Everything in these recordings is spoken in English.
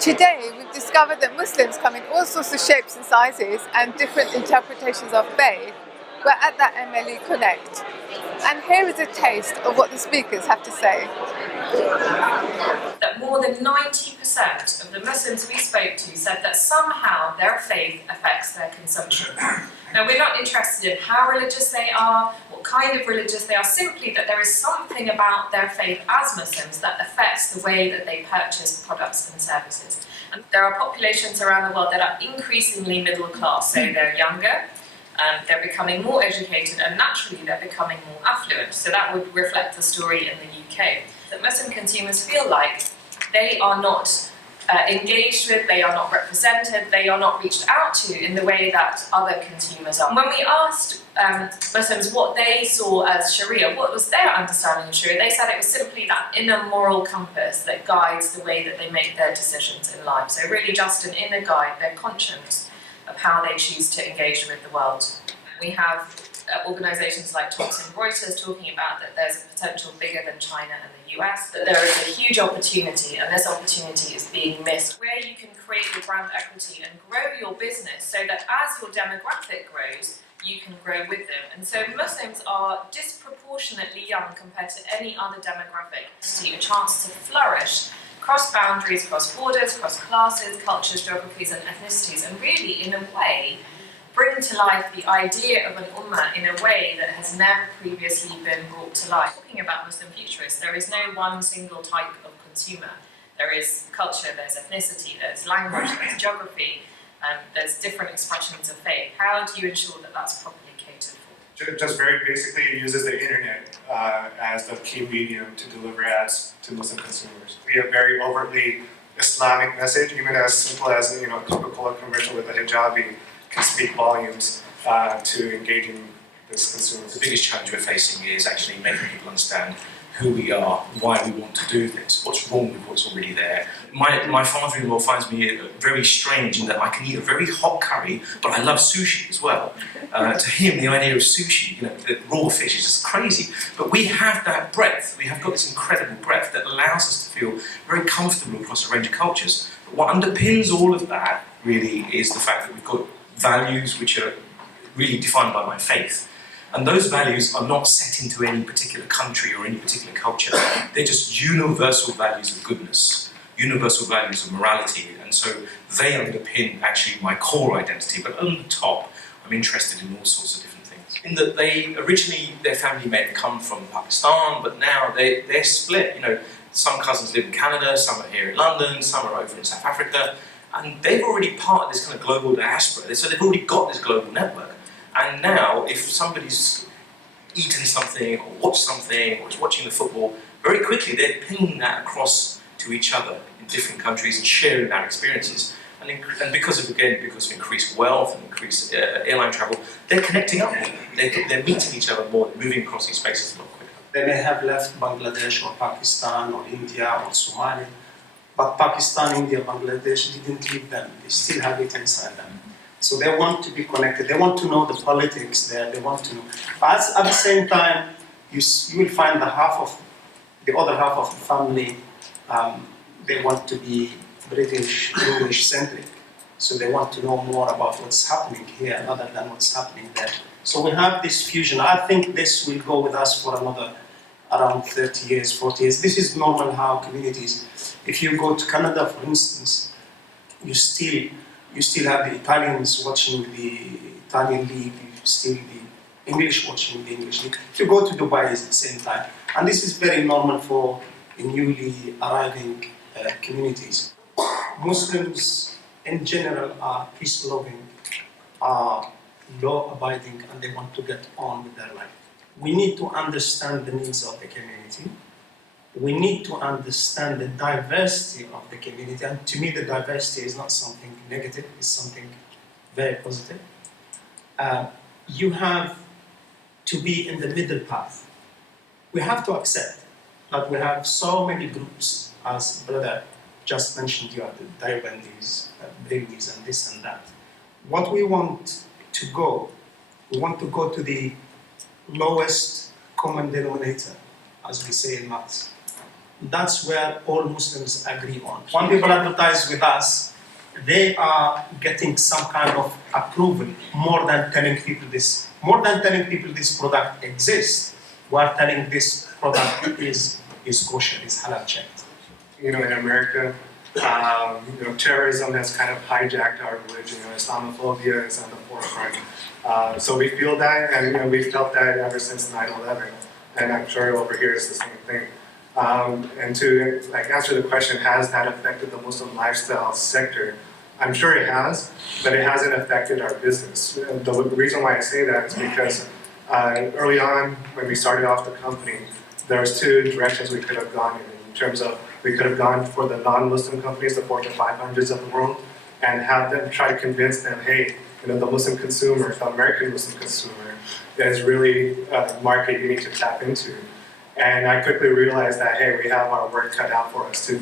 Today, we've discovered that Muslims come in all sorts of shapes and sizes and different interpretations of faith. We're at that MLEConnect. And here is a taste of what the speakers have to say. That more than 90% of the Muslims we spoke to said that somehow their faith affects their consumption. Now, we're not interested in how religious they are, what kind of religious they are, simply that there is something about their faith as Muslims that affects the way that they purchase products and services. And there are populations around the world that are increasingly middle class, so they're younger, they're becoming more educated, and naturally they're becoming more affluent. So that would reflect the story in the UK. That Muslim consumers feel like they are not engaged with, they are not represented, they are not reached out to in the way that other consumers are. When we asked Muslims what they saw as Sharia, what was their understanding of Sharia, they said it was simply that inner moral compass that guides the way that they make their decisions in life. So really just an inner guide, their conscience of how they choose to engage with the world. We have organisations like Thomson Reuters talking about that there's a potential bigger than China and the US, that there is a huge opportunity, and this opportunity is being missed, where you can create your brand equity and grow your business so that as your demographic grows, you can grow with them. And so Muslims are disproportionately young compared to any other demographic. See a chance to flourish cross boundaries, cross borders, cross classes, cultures, geographies and ethnicities, and really, in a way, bring to life the idea of an ummah in a way that has never previously been brought to life. Talking about Muslim futurists, there is no one single type of consumer. There is culture, there's ethnicity, there's language, there's geography, there's different expressions of faith. How do you ensure that that's properly catered for? Just very basically, it uses the internet as the key medium to deliver ads to Muslim consumers. We have a very overtly Islamic message, even as simple as a Coca-Cola commercial with a hijabi can speak volumes to engaging this consumer. The biggest challenge we're facing is actually making people understand who we are, why we want to do this, what's wrong with what's already there. My father-in-law finds me very strange in that I can eat a very hot curry, but I love sushi as well. To him, the idea of sushi, the raw fish is just crazy. But we have that breadth, we have got this incredible breadth that allows us to feel very comfortable across a range of cultures. But what underpins all of that really is the fact that we've got values which are really defined by my faith. And those values are not set into any particular country or any particular culture. They're just universal values of goodness, universal values of morality. And so they underpin actually my core identity. But on the top, I'm interested in all sorts of different things. In that they originally, their family may have come from Pakistan, but now they're split. Some cousins live in Canada, some are here in London, some are over in South Africa. And they've already part of this kind of global diaspora, so they've already got this global network. And now, if somebody's eaten something, or watched something, or is watching the football, very quickly they're pinging that across to each other in different countries and sharing their experiences. And because of increased wealth and increased airline travel, they're connecting up more. They're meeting each other more, they're moving across these spaces a lot quicker. They may have left Bangladesh or Pakistan or India or Somalia, but Pakistan, India, Bangladesh didn't leave them. They still have it inside them. So they want to be connected. They want to know the politics there. They want to know. But at the same time, you will find the other half of the family, they want to be British, English-centric. So they want to know more about what's happening here rather than what's happening there. So we have this fusion. I think this will go with us for another around 30 years, 40 years. This is normal how communities. If you go to Canada, for instance, you still have the Italians watching the Italian league, still the English watching the English league. If you go to Dubai, it's the same time. And this is very normal for the newly arriving communities. Muslims in general are peace-loving, are law-abiding, and they want to get on with their life. We need to understand the needs of the community. We need to understand the diversity of the community, and to me the diversity is not something negative, it's something very positive. You have to be in the middle path. We have to accept that we have so many groups, as brother just mentioned, you have the Diobandis, Brahmis and this and that. What we want to go to the lowest common denominator, as we say in maths. That's where all Muslims agree on. When people advertise with us, they are getting some kind of approval more than telling people this product exists. We're telling this product is kosher, is halal checked. In America, terrorism has kind of hijacked our religion. Islamophobia is at the forefront. So we feel that, and we've felt that ever since 9/11. And I'm sure over here it's the same thing. And to answer the question, has that affected the Muslim lifestyle sector? I'm sure it has, but it hasn't affected our business. The reason why I say that is because early on, when we started off the company, there was two directions we could have gone in terms of we could have gone for the non-Muslim companies, the Fortune 500s of the world, and have them try to convince them, hey, the Muslim consumer, the American Muslim consumer, is really a market you need to tap into. And I quickly realized that, hey, we have our work cut out for us to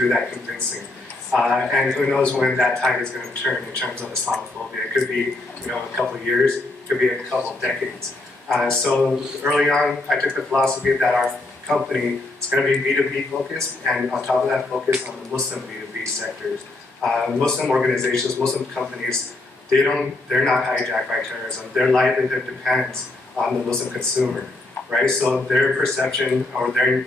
do that convincing. And who knows when that tide is going to turn in terms of Islamophobia. It could be a couple of years, it could be a couple of decades. So early on, I took the philosophy that our company is going to be B2B focused, and on top of that, focus on the Muslim B2B sectors. Muslim organizations, Muslim companies, they're not hijacked by terrorism. Their livelihood depends on the Muslim consumer, right? So their perception or their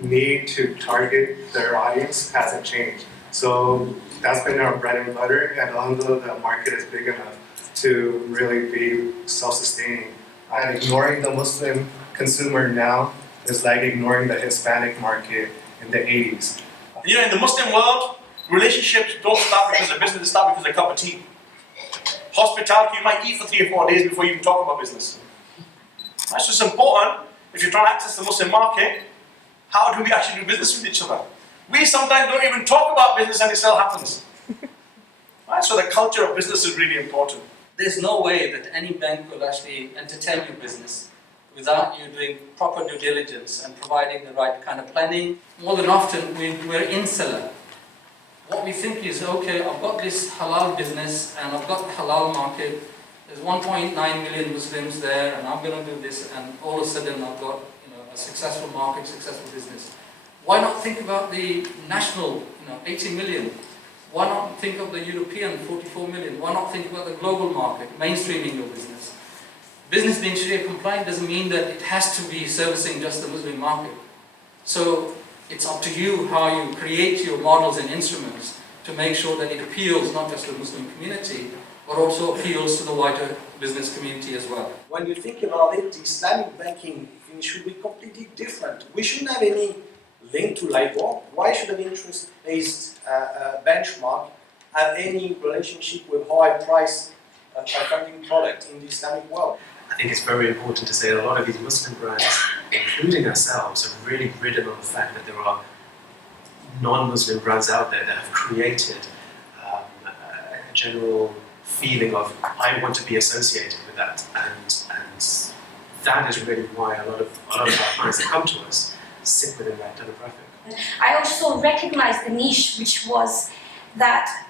need to target their audience hasn't changed. So that's been our bread and butter, and although the market is big enough to really be self-sustaining, and ignoring the Muslim consumer now is like ignoring the Hispanic market in the 80s. In the Muslim world, relationships don't start because of business, they start because of a cup of tea. Hospitality, you might eat for 3 or 4 days before you even talk about business. That's just important. If you're trying to access the Muslim market, how do we actually do business with each other? We sometimes don't even talk about business and it still happens. Right? So the culture of business is really important. There's no way that any bank will actually entertain your business without you doing proper due diligence and providing the right kind of planning. More than often, we're insular. What we think is, okay, I've got this halal business and I've got the halal market. There's 1.9 million Muslims there, and I'm going to do this, and all of a sudden I've got a successful market, successful business. Why not think about the national, 80 million? Why not think of the European 44 million? Why not think about the global market, mainstreaming your business? Business being Sharia compliant doesn't mean that it has to be servicing just the Muslim market. So it's up to you how you create your models and instruments to make sure that it appeals not just to the Muslim community, but also appeals to the wider business community as well. When you think about it, Islamic banking should be completely different. We shouldn't have any link to LIBOR. Why should an interest-based benchmark have any relationship with high price funding product in the Islamic world? I think it's very important to say that a lot of these Muslim brands, including ourselves, have really ridden on the fact that there are non-Muslim brands out there that have created a general feeling of, I want to be associated with that, and that is really why a lot of our clients that come to us sit within that demographic. I also recognized the niche, which was that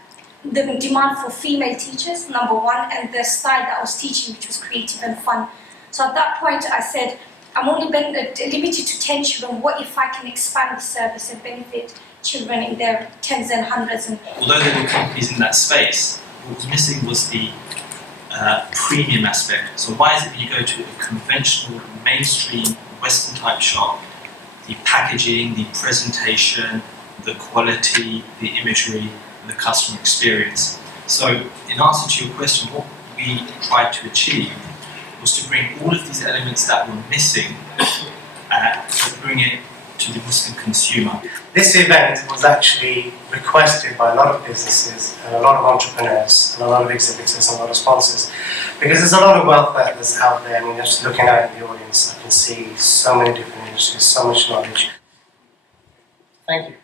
the demand for female teachers, number one, and the style that I was teaching, which was creative and fun. So at that point I said, I'm only limited to 10 children, what if I can expand the service and benefit children in their tens and hundreds? Although there were companies in that space, what was missing was the premium aspect. So why is it when you go to a conventional, mainstream, Western type shop, the packaging, the presentation, the quality, the imagery, the customer experience. So in answer to your question, what we tried to achieve was to bring all of these elements that were missing, to bring it to the Muslim consumer. This event was actually requested by a lot of businesses and a lot of entrepreneurs and a lot of exhibitors and a lot of sponsors, because there's a lot of wealth that's out there. I mean, just looking out in the audience, I can see so many different industries, so much knowledge. Thank you.